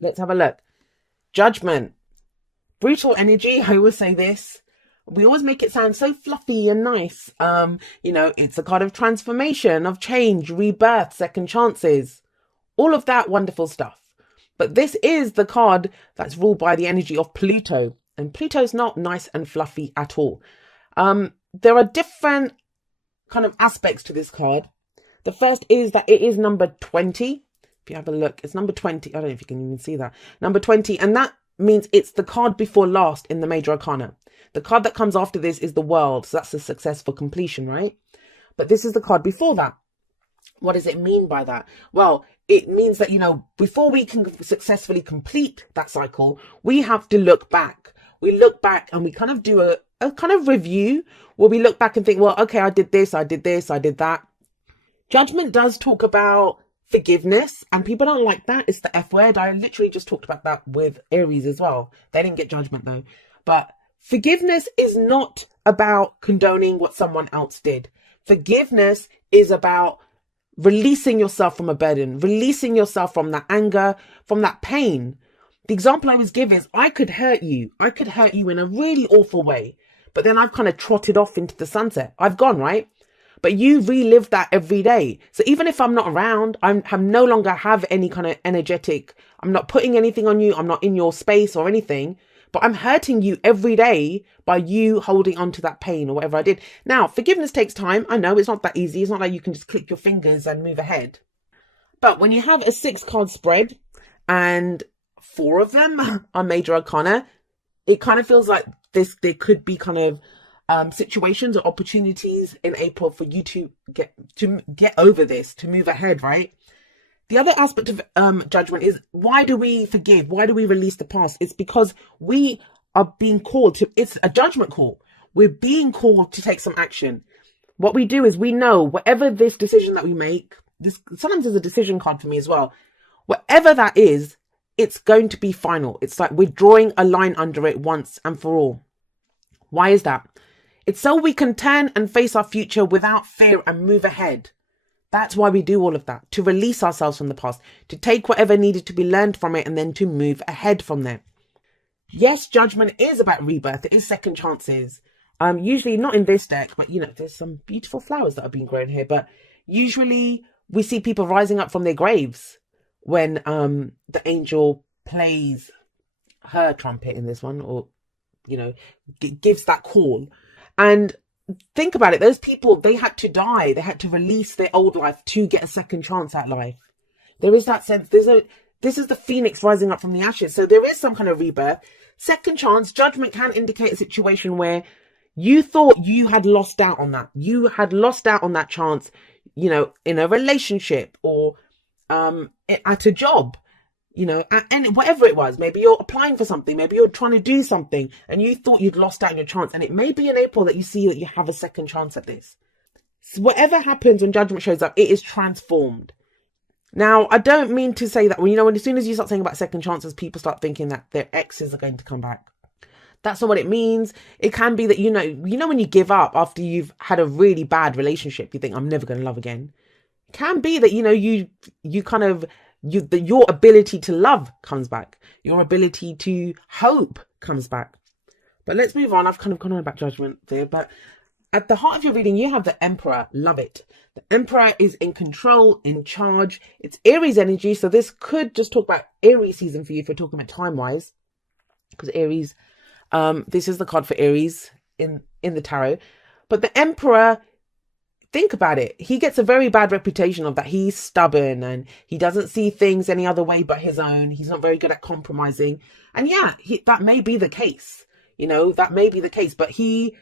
Let's have a look. Judgment. Brutal energy. I always say this. We always make it sound so fluffy and nice. It's a card of transformation, of change, rebirth, second chances, all of that wonderful stuff. But this is the card that's ruled by the energy of Pluto. And Pluto's not nice and fluffy at all. There are different kind of aspects to this card. The first is that it is number 20. If you have a look, it's number 20. I don't know if you can even see that. Number 20. And that means it's the card before last in the major arcana. The card that comes after this is the World. So that's the successful completion, right? But this is the card before that. What does it mean by that? Well, it means that, before we can successfully complete that cycle, we have to look back. We look back and we kind of do a kind of review where we look back and think, well, okay, I did this, I did that. Judgment does talk about forgiveness, and people don't like that. It's the F word. I literally just talked about that with Aries as well. They didn't get judgment though. But forgiveness is not about condoning what someone else did. Forgiveness is about releasing yourself from a burden, releasing yourself from that anger, from that pain. The example I always give is I could hurt you. I could hurt you in a really awful way, but then I've kind of trotted off into the sunset. I've gone, right? But you relive that every day. So even if I'm not around, I'm no longer have any kind of energetic, I'm not putting anything on you. I'm not in your space or anything, but I'm hurting you every day by you holding on to that pain or whatever I did. Now, forgiveness takes time. I know it's not that easy. It's not like you can just click your fingers and move ahead. But when you have a 6-card spread and 4 of them are major arcana, it kind of feels like there could be kind of situations or opportunities in April for you to get over this, to move ahead, right? The other aspect of judgment is, why do we forgive? Why do we release the past? It's because we are being called to, it's a judgment call. We're being called to take some action. What we do is we know whatever this decision that we make, this sometimes is a decision card for me as well. Whatever that is, it's going to be final. It's like we're drawing a line under it once and for all. Why is that? It's so we can turn and face our future without fear and move ahead. That's why we do all of that, to release ourselves from the past, to take whatever needed to be learned from it and then to move ahead from there. Yes, judgment is about rebirth. It is second chances. Usually not in this deck, but there's some beautiful flowers that are being grown here. But usually we see people rising up from their graves when the angel plays her trumpet in this one, or gives that call. And think about it, those people, they had to die, they had to release their old life to get a second chance at life. There is that sense, this is the phoenix rising up from the ashes, so there is some kind of rebirth. Second chance, judgment can indicate a situation where you thought you had lost out on that, chance, in a relationship or at a job, and whatever it was. Maybe you're applying for something, maybe you're trying to do something and you thought you'd lost out on your chance, and it may be in April that you see that you have a second chance at this. So whatever happens when judgment shows up, it is transformed. Now, I don't mean to say that when as soon as you start saying about second chances, people start thinking that their exes are going to come back. That's not what it means. It can be that, when you give up after you've had a really bad relationship, you think, I'm never going to love again. It can be that, your ability to love comes back. Your ability to hope comes back. But let's move on. I've kind of gone on about judgment there. But at the heart of your reading, you have the Emperor. Love it. The Emperor is in control, in charge. It's Aries energy. So this could just talk about Aries season for you if you're talking about time-wise. Because Aries, this is the card for Aries in the tarot. But the Emperor, think about it. He gets a very bad reputation of that. He's stubborn and he doesn't see things any other way but his own. He's not very good at compromising. And yeah, that may be the case. That may be the case. But he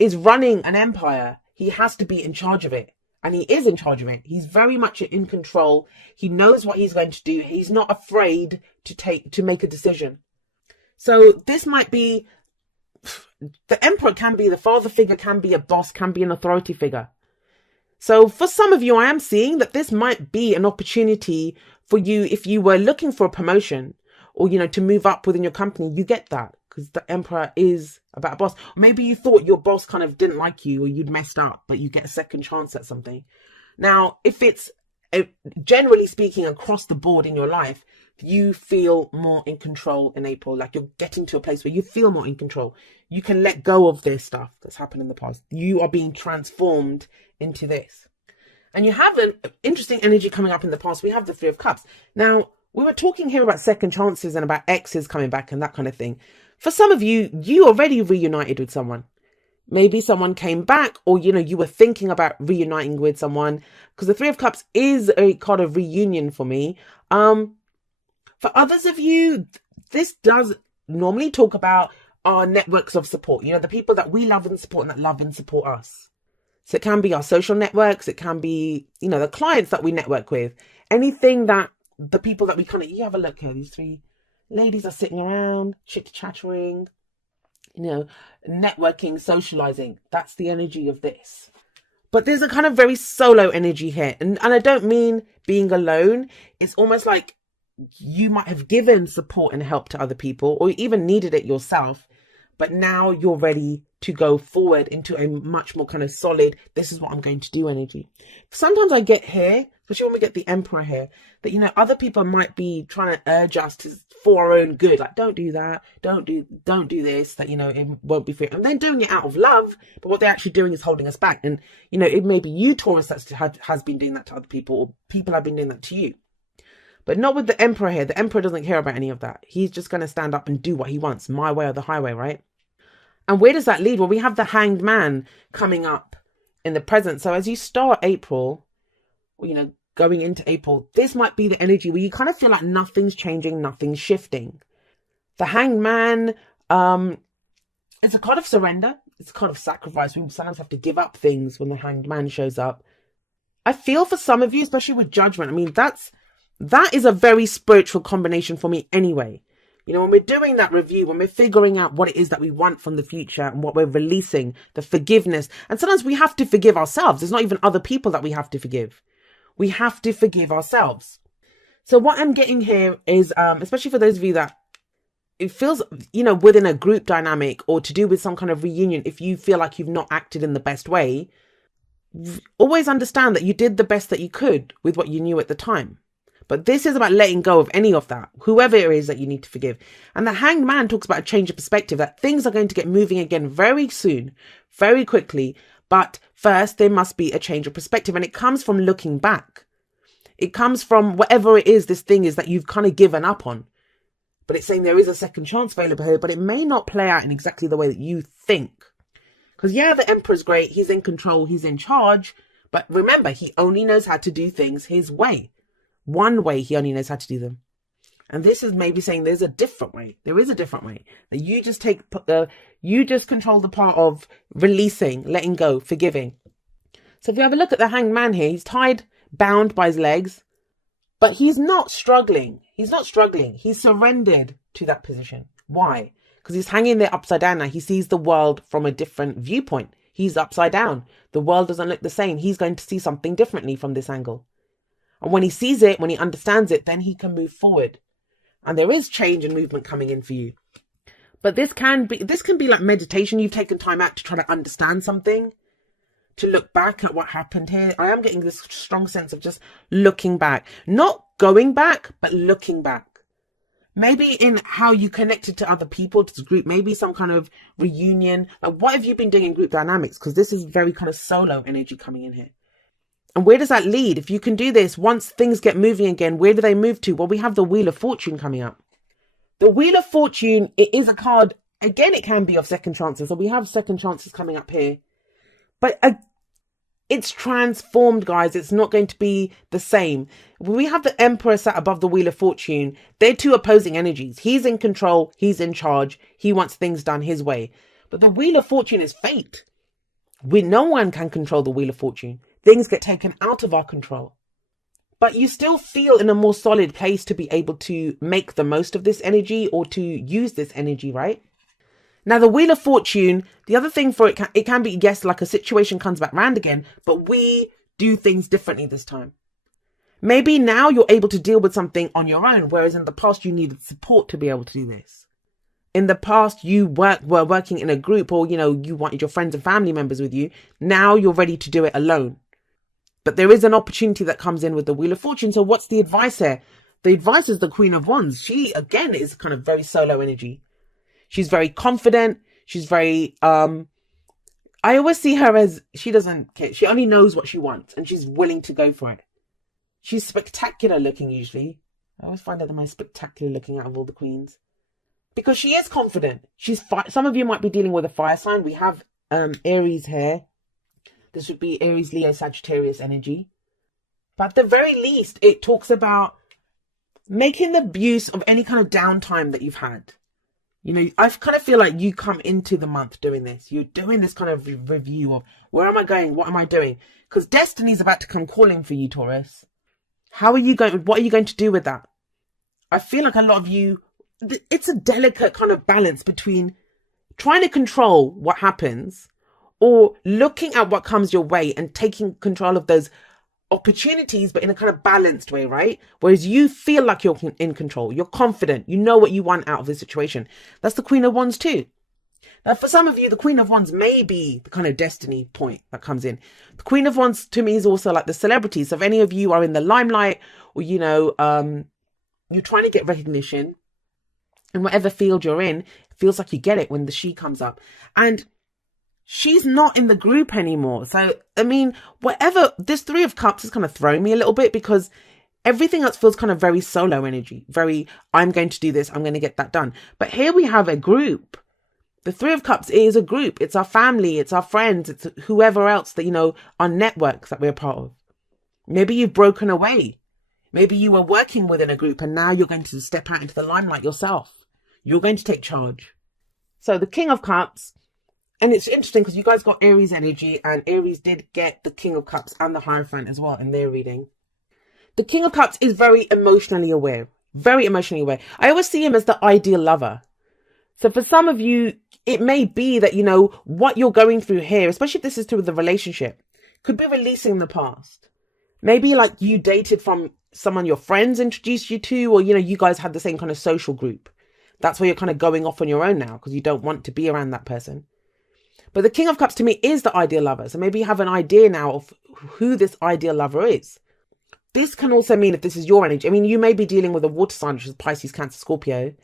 is running an empire. He has to be in charge of it. And he is in charge of it. He's very much in control. He knows what he's going to do. He's not afraid to make a decision. So this might be, the Emperor can be the father figure, can be a boss, can be an authority figure. So for some of you, I am seeing that this might be an opportunity for you. If you were looking for a promotion or, to move up within your company, you get that because the Emperor is about a boss. Or maybe you thought your boss kind of didn't like you or you'd messed up, but you get a second chance at something. Now, if it's generally speaking across the board in your life, you feel more in control in April. Like you're getting to a place where you feel more in control. You can let go of this stuff that's happened in the past. You are being transformed into this. And you have an interesting energy coming up in the past. We have the Three of Cups. Now, we were talking here about second chances and about exes coming back and that kind of thing. For some of you, you already reunited with someone. Maybe someone came back, or, you were thinking about reuniting with someone, because the Three of Cups is a kind of reunion for me. For others of you, this does normally talk about our networks of support, the people that we love and support and that love and support us. So it can be our social networks. It can be, the clients that we network with, anything that the people that we you have a look here. These three ladies are sitting around, chit-chattering, networking, socializing. That's the energy of this. But there's a kind of very solo energy here. And I don't mean being alone. It's almost like you might have given support and help to other people, or even needed it yourself. But now you're ready to go forward into a much more kind of solid, this is what I'm going to do energy. Sometimes I get here, especially when we get the Emperor here, that, other people might be trying to urge us for our own good. Like, don't do that. Don't do this, that, it won't be fair. And they're doing it out of love, but what they're actually doing is holding us back. And, it may be you, Taurus, that has been doing that to other people, or people have been doing that to you. But not with the Emperor here. The Emperor doesn't care about any of that. He's just going to stand up and do what he wants, my way or the highway, right? And where does that lead? Well, we have the Hanged Man coming up in the present. So as you start April, going into April, this might be the energy where you kind of feel like nothing's changing, nothing's shifting. The Hanged Man, it's a kind of surrender. It's a kind of sacrifice. We sometimes have to give up things when the Hanged Man shows up. I feel for some of you, especially with Judgment, that is a very spiritual combination for me anyway. When we're doing that review, when we're figuring out what it is that we want from the future and what we're releasing, the forgiveness. And sometimes we have to forgive ourselves. It's not even other people that we have to forgive. We have to forgive ourselves. So what I'm getting here is, especially for those of you that it feels, within a group dynamic or to do with some kind of reunion, if you feel like you've not acted in the best way, always understand that you did the best that you could with what you knew at the time. But this is about letting go of any of that, whoever it is that you need to forgive. And the Hanged Man talks about a change of perspective, that things are going to get moving again very soon, very quickly. But first, there must be a change of perspective. And it comes from looking back. It comes from whatever it is this thing is that you've kind of given up on. But it's saying there is a second chance available here, but it may not play out in exactly the way that you think. Because the Emperor's great. He's in control. He's in charge. But remember, he only knows how to do things his way. One way he only knows how to do them. And this is maybe saying there's a different way. There is a different way. That you just control the part of releasing, letting go, forgiving. So if you have a look at the Hanged Man here, he's tied, bound by his legs, but he's not struggling. He's not struggling. He's surrendered to that position. Why? Because he's hanging there upside down now. He sees the world from a different viewpoint. He's upside down. The world doesn't look the same. He's going to see something differently from this angle. And when he sees it, when he understands it, then he can move forward. And there is change and movement coming in for you. But this can be like meditation. You've taken time out to try to understand something, to look back at what happened here. I am getting this strong sense of just looking back, not going back, but looking back. Maybe in how you connected to other people, to the group, maybe some kind of reunion. Like, what have you been doing in group dynamics? Because this is very kind of solo energy coming in here. And where does that lead? If you can do this, once things get moving again, where do they move to? Well, we have the Wheel of Fortune coming up. The Wheel of Fortune, it is a card. Again, it can be of second chances. So we have second chances coming up here. But it's transformed, guys. It's not going to be the same. We have the Emperor sat above the Wheel of Fortune. They're two opposing energies. He's in control. He's in charge. He wants things done his way. But the Wheel of Fortune is fate. No one can control the Wheel of Fortune. Things get taken out of our control. But you still feel in a more solid place to be able to make the most of this energy or to use this energy, right? Now, the Wheel of Fortune, the other thing for it can be, yes, like a situation comes back round again, but we do things differently this time. Maybe now you're able to deal with something on your own, whereas in the past you needed support to be able to do this. In the past, you were working in a group, or, you wanted your friends and family members with you. Now you're ready to do it alone. But there is an opportunity that comes in with the Wheel of Fortune. So what's the advice here? The advice is the Queen of Wands. She, again, is kind of very solo energy. She's very confident. She's very, I always see her as, she doesn't care. She only knows what she wants and she's willing to go for it. She's spectacular looking usually. I always find her the most spectacular looking out of all the queens. Because she is confident. Some of you might be dealing with a fire sign. We have Aries here. This would be Aries, Leo, Sagittarius energy. But at the very least, it talks about making the use of any kind of downtime that you've had. You know, I kind of feel like you come into the month doing this. You're doing this kind of review of where am I going? What am I doing? Because destiny's about to come calling for you, Taurus. How are you going? What are you going to do with that? I feel like a lot of you, it's a delicate kind of balance between trying to control what happens or looking at what comes your way and taking control of those opportunities, but in a kind of balanced way, right? Whereas you feel like you're in control, you're confident, you know what you want out of the situation. That's the Queen of Wands too. Now, for some of you, the Queen of Wands may be the kind of destiny point that comes in. The Queen of Wands to me is also like the celebrities. So if any of you are in the limelight or, you know, you're trying to get recognition in whatever field you're in, it feels like you get it when the she comes up. And she's not in the group anymore. So, I mean, whatever, this Three of Cups is kind of throwing me a little bit because everything else feels kind of very solo energy. Very, I'm going to do this, I'm going to get that done. But here we have a group. The Three of Cups is a group. It's our family, it's our friends, it's whoever else that, you know, our networks that we're part of. Maybe you've broken away. Maybe you were working within a group and now you're going to step out into the limelight yourself. You're going to take charge. So the King of Cups, and it's interesting because you guys got Aries energy and Aries did get the King of Cups and the Hierophant as well in their reading. The King of Cups is very emotionally aware. Very emotionally aware. I always see him as the ideal lover. So for some of you, it may be that, you know, what you're going through here, especially if this is to do with the relationship, could be releasing the past. Maybe like you dated from someone your friends introduced you to, or, you know, you guys had the same kind of social group. That's where you're kind of going off on your own now because you don't want to be around that person. But the King of Cups to me is the ideal lover. So maybe you have an idea now of who this ideal lover is. This can also mean if this is your energy. I mean, you may be dealing with a water sign, which is Pisces, Cancer, Scorpio.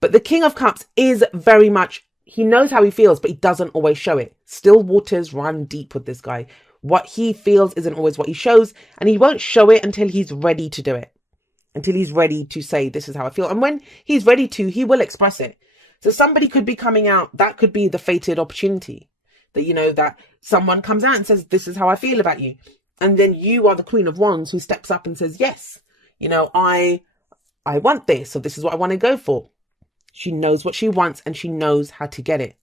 But the King of Cups is very much, he knows how he feels, but he doesn't always show it. Still waters run deep with this guy. What he feels isn't always what he shows. And he won't show it until he's ready to do it. Until he's ready to say, this is how I feel. And when he's ready to, he will express it. So somebody could be coming out. That could be the fated opportunity. That, you know, that someone comes out and says, this is how I feel about you. And then you are the Queen of Wands who steps up and says, yes, you know, I want this. So this is what I want to go for. She knows what she wants and she knows how to get it.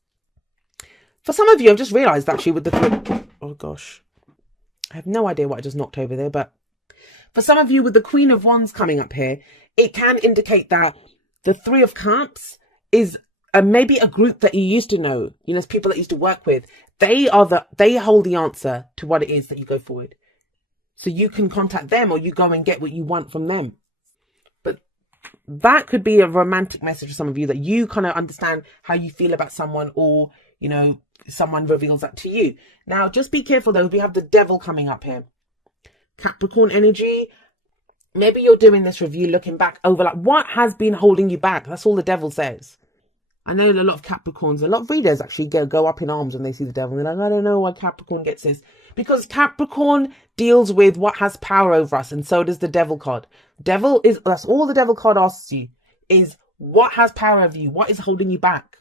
For some of you, I've just realised actually with the... Oh gosh. I have no idea what I just knocked over there. But for some of you with the Queen of Wands coming up here, it can indicate that the Three of Cups is maybe a group that you used to know. You know, people that you used to work with. They hold the answer to what it is that you go forward. So you can contact them or you go and get what you want from them. That could be a romantic message for some of you that you kind of understand how you feel about someone or, you know, someone reveals that to you. Now, just be careful though. We have the Devil coming up here. Capricorn energy. Maybe you're doing this review looking back over like what has been holding you back. That's all the Devil says. I know a lot of Capricorns, a lot of readers actually go up in arms when they see the Devil. They're like, I don't know why Capricorn gets this. Because Capricorn deals with what has power over us. And so does the Devil card. Devil is, that's all the Devil card asks you, is what has power over you? What is holding you back?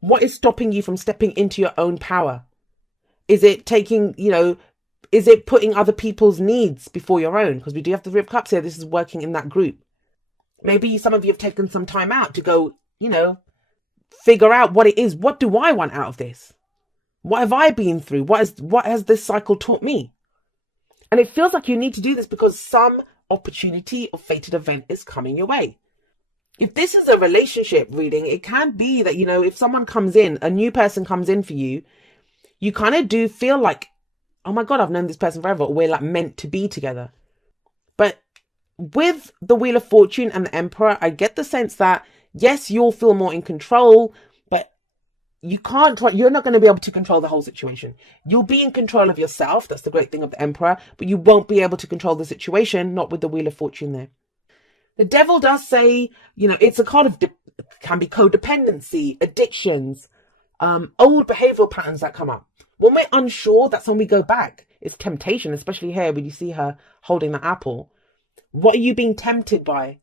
What is stopping you from stepping into your own power? Is it taking, you know, is it putting other people's needs before your own? Because we do have the Three of Cups here. This is working in that group. Maybe some of you have taken some time out to go, you know, figure out what it is. What do I want out of this? What have I been through? What has this cycle taught me? And it feels like you need to do this because some opportunity or fated event is coming your way. If this is a relationship reading, it can be that, you know, if someone comes in, a new person comes in for you, you kind of do feel like, oh my God, I've known this person forever, or we're like meant to be together. But with the Wheel of Fortune and the Emperor, I get the sense that, yes, you'll feel more in control, but you're not going to be able to control the whole situation. You'll be in control of yourself. That's the great thing of the Emperor, but you won't be able to control the situation, not with the Wheel of Fortune there. The devil does say, it's a card of, can be codependency, addictions, old behavioral patterns that come up. When we're unsure, that's when we go back. It's temptation, especially here when you see her holding the apple. What are you being tempted by?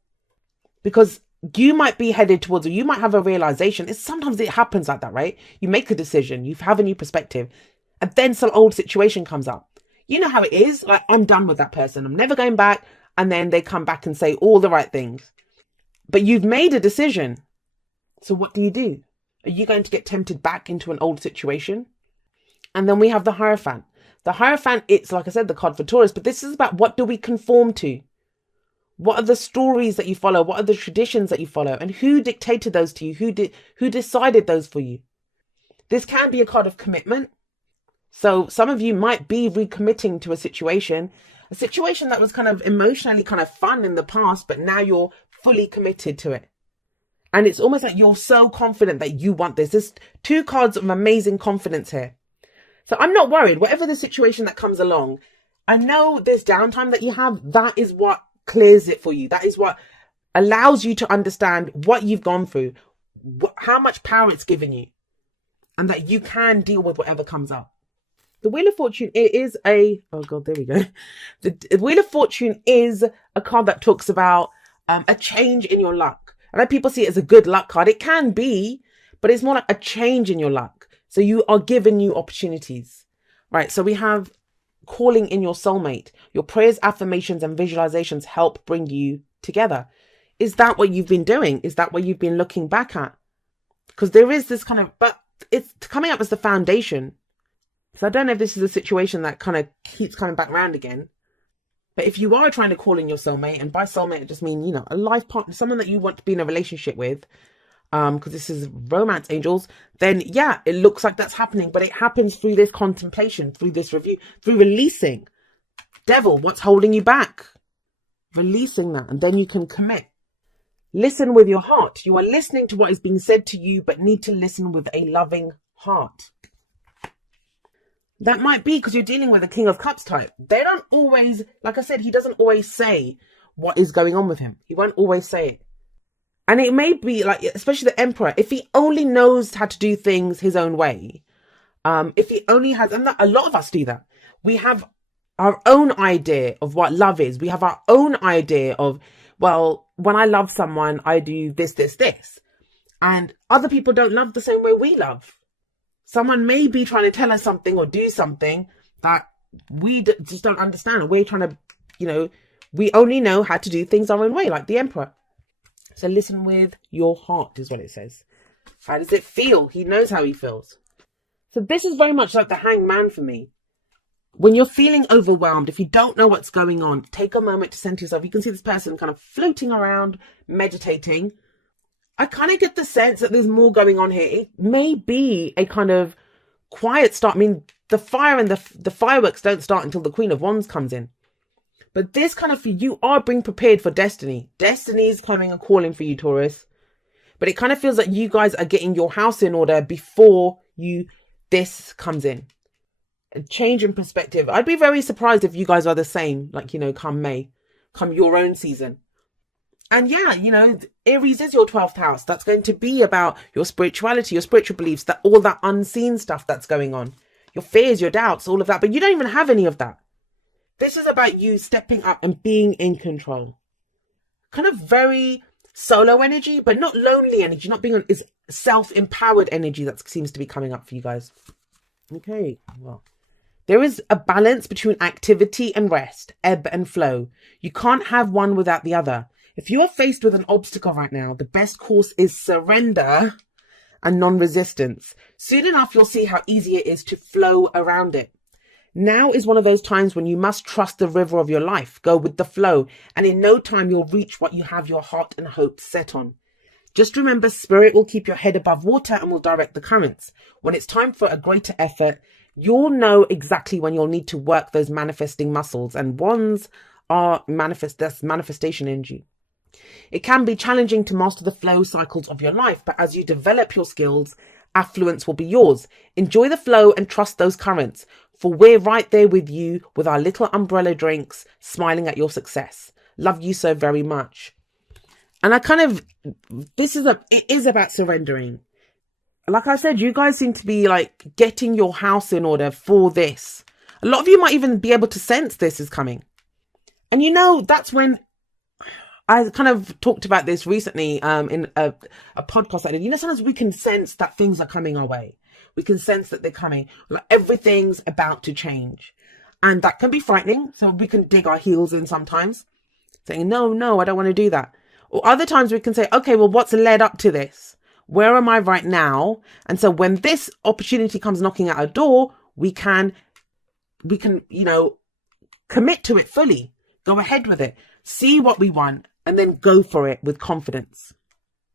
Because you might be headed towards, or you might have a realization. Sometimes it happens like that, right? You make a decision, you have a new perspective, and then some old situation comes up. You know how it is. Like, I'm done with that person. I'm never going back. And then they come back and say all the right things. But you've made a decision. So what do? Are you going to get tempted back into an old situation? And then we have the Hierophant. The Hierophant, it's, like I said, the card for Taurus, but this is about, what do we conform to? What are the stories that you follow? What are the traditions that you follow? And who dictated those to you? Who decided those for you? This can be a card of commitment. So some of you might be recommitting to a situation that was kind of emotionally kind of fun in the past, but now you're fully committed to it. And it's almost like you're so confident that you want this. There's two cards of amazing confidence here. So I'm not worried. Whatever the situation that comes along, I know this downtime that you have, that is what clears it for you. That is what allows you to understand what you've gone through, how much power it's given you, and that you can deal with whatever comes up. The Wheel of Fortune, it is oh God, there we go. The Wheel of Fortune is a card that talks about a change in your luck. I know people see it as a good luck card. It can be, but it's more like a change in your luck. So you are given new opportunities, right? So we have calling in your soulmate. Your prayers, affirmations, and visualizations help bring you together. Is that what you've been doing? Is that what you've been looking back at? Because there is this kind of, but it's coming up as the foundation. So I don't know if this is a situation that kind of keeps coming back around again. But if you are trying to call in your soulmate, and by soulmate, I just mean, a life partner, someone that you want to be in a relationship with, because this is romance angels, then yeah, it looks like that's happening. But it happens through this contemplation, through this review, through releasing. Devil, what's holding you back? Releasing that, and then you can commit. Listen with your heart. You are listening to what is being said to you, but need to listen with a loving heart. That might be because you're dealing with a King of Cups type. They don't always, like I said, he doesn't always say what is going on with him. He won't always say it. And it may be like, especially the Emperor, if he only knows how to do things his own way, if he only has, and a lot of us do that. We have our own idea of what love is. We have our own idea of, well, when I love someone, I do this, this, this. And other people don't love the same way we love. Someone may be trying to tell us something or do something that we just don't understand. We're trying to, we only know how to do things our own way, like the Emperor. So listen with your heart is what it says. How does it feel? He knows how he feels. So this is very much like the Hanged Man for me. When you're feeling overwhelmed, if you don't know what's going on, take a moment to center yourself. You can see this person kind of floating around, meditating. I kind of get the sense that there's more going on here. It may be a kind of quiet start. I mean, the fire and the fireworks don't start until the Queen of Wands comes in. But this kind of, you are being prepared for destiny. Destiny is coming and calling for you, Taurus. But it kind of feels like you guys are getting your house in order before this comes in. A change in perspective. I'd be very surprised if you guys are the same, like, come May, come your own season. And yeah, Aries is your 12th house. That's going to be about your spirituality, your spiritual beliefs, that all that unseen stuff that's going on, your fears, your doubts, all of that. But you don't even have any of that. This is about you stepping up and being in control. Kind of very solo energy, but not lonely energy, not being is self-empowered energy that seems to be coming up for you guys. Okay, well, there is a balance between activity and rest, ebb and flow. You can't have one without the other. If you are faced with an obstacle right now, the best course is surrender and non-resistance. Soon enough, you'll see how easy it is to flow around it. Now is one of those times when you must trust the river of your life, go with the flow, and in no time you'll reach what you have your heart and hope set on. Just remember, spirit will keep your head above water and will direct the currents. When it's time for a greater effort, you'll know exactly when you'll need to work those manifesting muscles, and wands are that's manifestation energy. It can be challenging to master the flow cycles of your life, but as you develop your skills, affluence will be yours. Enjoy the flow and trust those currents, for we're right there with you with our little umbrella drinks, smiling at your success. Love you so very much. And it is about surrendering. Like I said, you guys seem to be like getting your house in order for this. A lot of you might even be able to sense this is coming. And that's when I kind of talked about this recently in a podcast I did. Sometimes we can sense that things are coming our way. We can sense that they're coming. Like everything's about to change. And that can be frightening. So we can dig our heels in sometimes, saying, no, I don't want to do that. Or other times we can say, okay, well, what's led up to this? Where am I right now? And so when this opportunity comes knocking at our door, we can, commit to it fully, go ahead with it, see what we want, and then go for it with confidence.